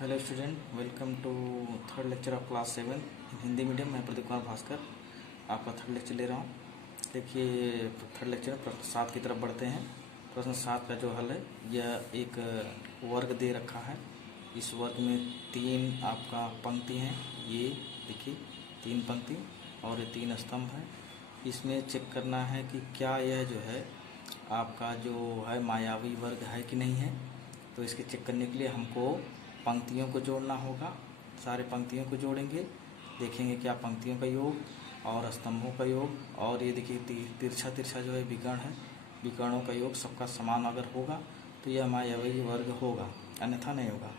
Hello student, welcome to third lecture of class 7 in Hindi medium. मैं प्रदीप कुमार भास्कर आपका third lecture ले रहा हूँ। देखिए, थर्ड लेक्चर में प्रश्न 7 की तरफ बढ़ते हैं। प्रश्न 7 का जो हल है, यह एक वर्ग दे रखा है। इस वर्ग में 3 आपका पंक्ति हैं। ये देखिए 3 पंक्ति और ये 3 स्तंभ हैं। इसमें चेक करना है कि क्या यह जो है आपका जो है मायावी वर्ग है कि नहीं है। तो इसके चेक करने के लिए हमको पंक्तियों को जोड़ना होगा। सारे पंक्तियों को जोड़ेंगे, देखेंगे क्या पंक्तियों का योग और स्तंभों का योग, और ये देखिए तिरछा तिरछा जो है विकर्ण है, विकर्णों का योग सबका समान अगर होगा तो यह मायावी वर्ग होगा, अन्यथा नहीं होगा।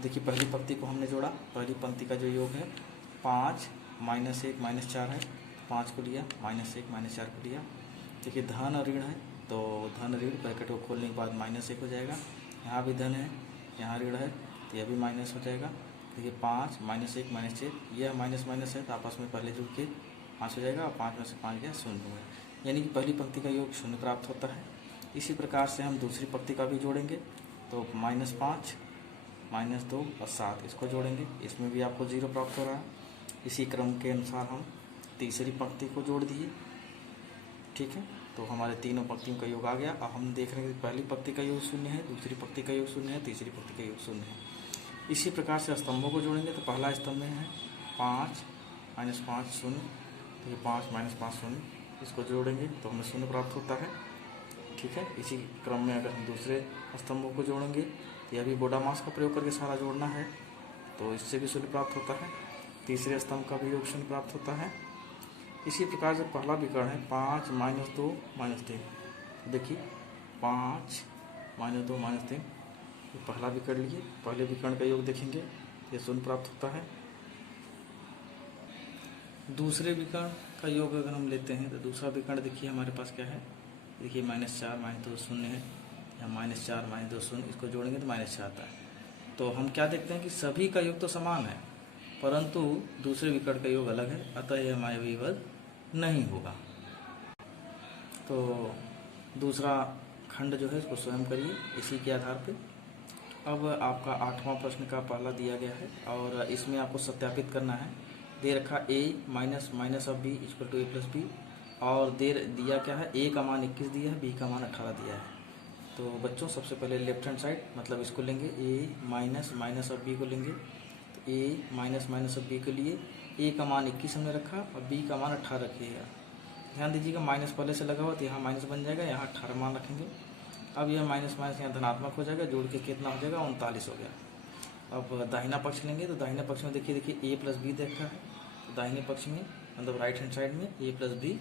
देखिए पहली पंक्ति को हमने जोड़ा। पहली पंक्ति का जो योग है 5 -1 -4 है। 5 को लिया, -1 -4 को लिया। देखिए धन और ऋण है, तो धन ऋण ब्रैकेट को खोलने के बाद -1 हो जाएगा। यहाँ भी धन है, यहाँ ऋण है, तो यह भी माइनस हो जाएगा। देखिए 5 -1 -6, यह माइनस माइनस है तो आपस में पहले जुड़ के 5 हो जाएगा, और 5 में से 5 गया 0 हो गया, यानी कि पहली पंक्ति का योग 0 प्राप्त होता है। इसी प्रकार से हम दूसरी पंक्ति का भी जोड़ेंगे, तो -5 -2 और 7 इसको जोड़ेंगे, इसमें भी आपको 0 प्राप्त हो रहा है। इसी क्रम के अनुसार हम तीसरी पंक्ति को जोड़ दिए, ठीक है, तो हमारे तीनों पंक्तियों का योग आ गया। अब हम देख रहे हैं कि पहली पंक्ति का योग 0 है, दूसरी पंक्ति का योग 0 है, तीसरी पंक्ति का योग 0 है। इसी प्रकार से स्तंभों को जोड़ेंगे, तो पहला स्तंभ में है 5 -5 0, तो ये 5 -5 0, इसको जोड़ेंगे तो हमें 0 प्राप्त होता है, ठीक है। इसी क्रम में अगर हम दूसरे स्तंभों को जोड़ेंगे तो यह भी बोडामास का प्रयोग करके सारा जोड़ना है, तो इससे भी 0 प्राप्त होता है। तीसरे स्तंभ का भी योग 0 प्राप्त होता है। इसी प्रकार से पहला विकर्ण है 5 -2 -3, देखिए 5 -2 -3, पहला विकर्ण लिए, पहले विकर्ण का योग देखेंगे, ये 0 प्राप्त होता है। दूसरे विकर्ण का योग अगर हम लेते हैं तो दूसरा विकर्ण देखिए हमारे पास क्या है, देखिए -4 -2 0 है, या -4 -2 0, इसको जोड़ेंगे तो -6 आता है। तो हम क्या देखते हैं कि सभी का योग तो समान है, परंतु दूसरे विकर्ण का योग अलग है, अतः यह मायावी वर्ग नहीं होगा। तो दूसरा खंड जो है इसको स्वयं करिए इसी के आधार पे। अब आपका 8वां प्रश्न का पहला दिया गया है, और इसमें आपको सत्यापित करना है। दे रखा a minus minus of b equal to a plus B, और दिया क्या है, a का मान 21 दिया है, b का मान 18 दिया है। तो बच्चों सबसे पहले लेफ्ट हैंड साइड मतलब इसको लेंगे, a minus minus of b को लेंगे, तो a minus minus of b के लिए a का मान 21 हमने रखा और b का मान 18 रखिएगा। ध्यान दीजिएगा माइनस पहले से लगा हुआ तो यहाँ माइनस बन जाएगा, यहाँ 18 मान रखेंगे। अब यह माइनस माइनस यहाँ धनात्मक हो जाएगा, जोड़ के कितना हो जाएगा 39 हो गया। अब दाहिना पक्ष लेंगे, तो दाहिने पक्ष में देखिए a प्लस बी देखा है, तो दाहिने पक्ष में मतलब राइट हैंड साइड में a प्लस बी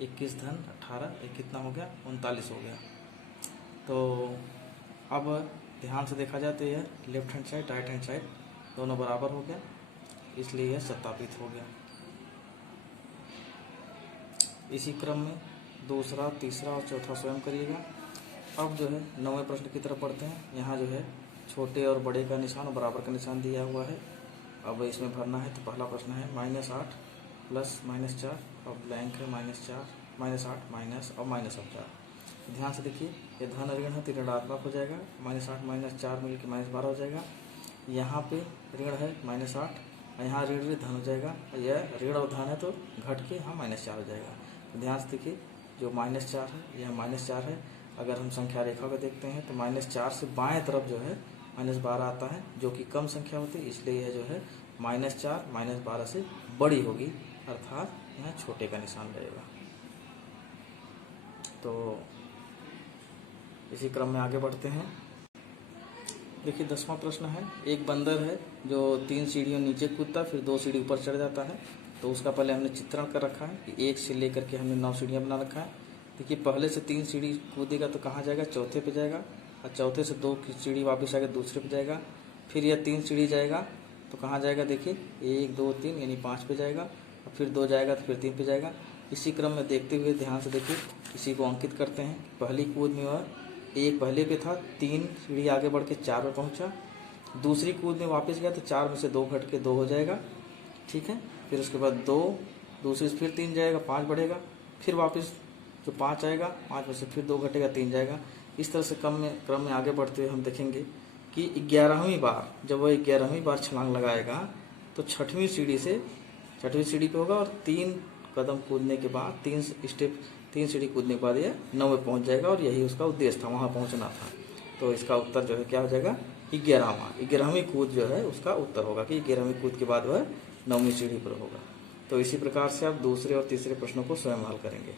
21 धन 18, ये कितना हो गया 39 हो गया। तो अब ध्यान से देखा जाए तो यह left hand side right hand side दोनों बराबर हो गया, इसलिए यह सत्यापित हो गया। इसी क्रम में दूसरा तीसरा और चौथा स्वयं करिएगा। अब जो है 9वें प्रश्न की तरफ बढ़ते हैं। यहाँ जो है छोटे और बड़े का निशान और बराबर का निशान दिया हुआ है। अब इसमें भरना है, तो पहला प्रश्न है -8 प्लस -4 और ब्लैंक है -4 -8 माइनस और -4। ध्यान से देखिए ये धन ऋण है तो ऋणात्मक हो जाएगा, -8 -4 मिलकर -12 हो जाएगा। यहाँ पे ऋण है -8, यहाँ ऋण धन हो जाएगा, यह ऋण और धन है तो घट के यहाँ -4 हो जाएगा। तो ध्यान से देखिए जो -4 है यह -4 है। अगर हम संख्या रेखा को देखते हैं तो -4 से बाएं तरफ जो है -12 आता है, जो कि कम संख्या होती है, इसलिए यह जो है -4 -12 से बड़ी होगी, अर्थात यहाँ छोटे का निशान रहेगा। तो इसी क्रम में आगे बढ़ते हैं। देखिए 10वां प्रश्न है, एक बंदर है जो 3 सीढ़ियों नीचे कूदता फिर 2 सीढ़ी ऊपर चढ़ जाता है। तो उसका पहले हमने चित्रण कर रखा है कि 1 से लेकर के हमने 9 सीढ़ियाँ बना रखा है। देखिए पहले से 3 सीढ़ी कूदेगा तो कहाँ जाएगा, चौथे पे जाएगा, और चौथे से 2 की सीढ़ी वापस आकर दूसरे पे जाएगा। फिर यह 3 सीढ़ी जाएगा तो कहाँ जाएगा, देखिए 1 2 3 यानी 5 पे जाएगा, और फिर 2 जाएगा तो फिर 3 पे जाएगा। इसी क्रम में देखते हुए ध्यान से देखिए इसी को अंकित करते हैं। पहली कूद में वह 1 पहले पे था, 3 सीढ़ी आगे बढ़ के 4 पे पहुँचा। दूसरी कूद में वापस गया तो 4 में से 2 घट के 2 हो जाएगा, ठीक है। फिर उसके बाद 2, दूसरी से फिर 3 जाएगा, 5 बढ़ेगा, फिर वापस जो 5 आएगा, 5 में से फिर 2 घटेगा, 3 जाएगा। इस तरह से क्रम में आगे बढ़ते हुए हम देखेंगे कि 11वीं बार जब वह 11वीं बार छलांग लगाएगा तो छठवीं सीढ़ी पे होगा और 3 कदम कूदने के बाद 3 सीढ़ी कूदने के बाद ये 9 में पहुंच जाएगा और यही उसका उद्देश्य था, वहां पहुंचना था। तो इसका उत्तर जो है क्या हो जाएगा, 11वीं कूद जो है उसका उत्तर होगा कि 11वीं कूद के बाद वह 9वीं सीढ़ी पर होगा। तो इसी प्रकार से आप दूसरे और तीसरे प्रश्नों को स्वयं हल करेंगे।